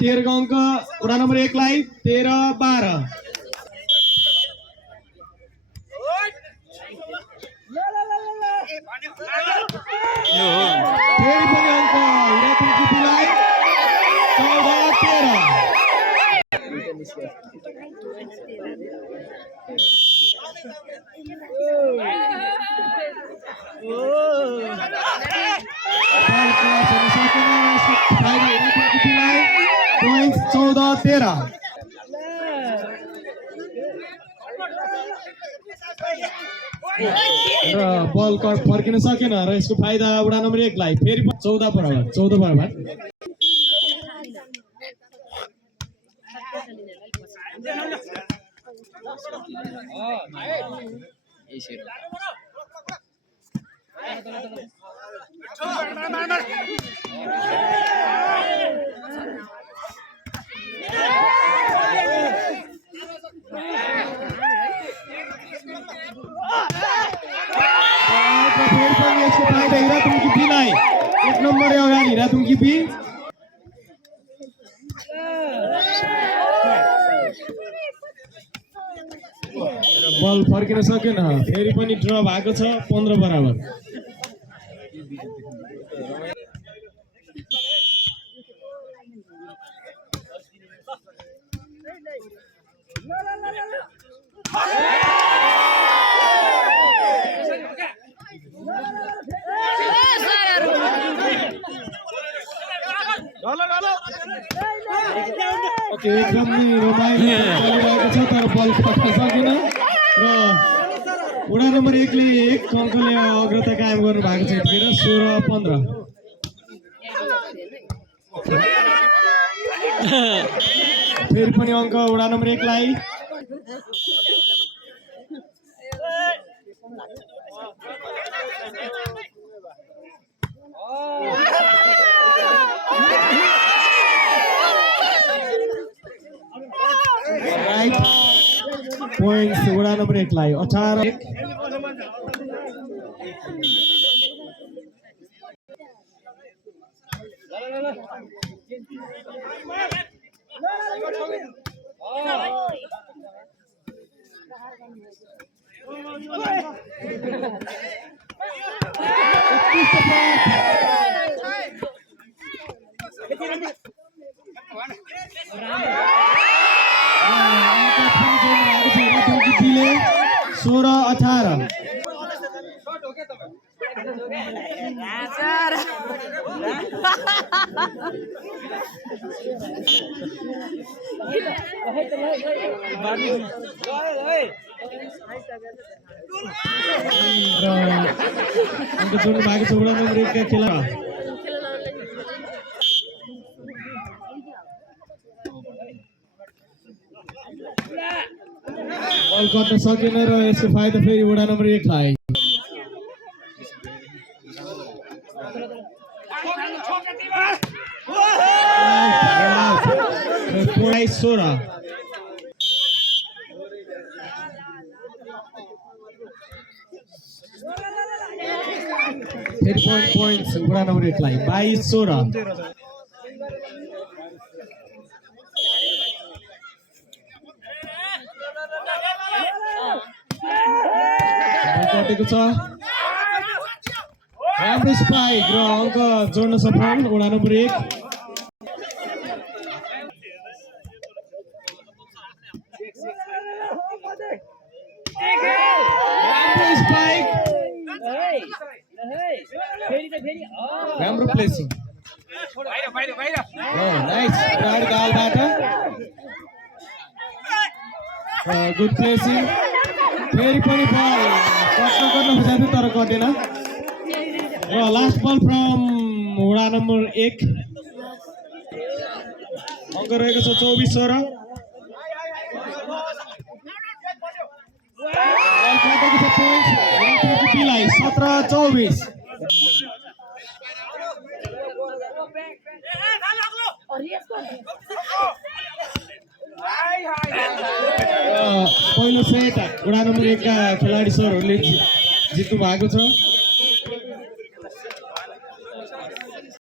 तेरको अङ्क वडा नम्बर 1 लाई 13-12 फेरि पनि अङ्क हिराथुङ किपीलाई 14-13 14-13 र बल फर्किन सकेन र यसको फाइदा वडा नम्बर 1 लाई फेरि 14 बराबर हिराथुङ किपीलाई 1 नम्बर अगाडि हिराथुङ किपी बल फर्किन सकेन फेरि पनि ड्र भएको छ 15 बराबर एकदमै रमाइलो चलिरहेको छ तर बल फर्कन सकेन र वडा नम्बर 1 ले 1 अङ्कले अग्रता कायम गर्नु भएको छ यतिखेर 16-15 फेरि पनि अङ्क वडा नम्बर 1 लाई पोइन्ट्स वडा नम्बर 1 लाई 18 16-18 अन्त जोड्नु भएको छ वडा नम्बर 1 का खेला बल गर्न सकेन र यसको फाइदा फेरि वडा नम्बर 1 लाई फेरि पोइन्ट्स वडा नम्बर 1 लाई 22-16 कटेको छ राम्रो स्पाइक र अङ्क जोड्न सफल वडा नम्बर 1 राम्रो स्पाइक राम्रो प्लेसिङ नाइस गालबाट गुड प्लेसिङ फेरि पनि बल कट्न खोजेको तर कटेन र लास्ट बल फ्रम वडा नम्बर 1 अङ्क रहेको छ 24-16 17-24 पहिलो सेट वडा नम्बर 1 का खेलाडी सरहरूले जित्नु भएको छ।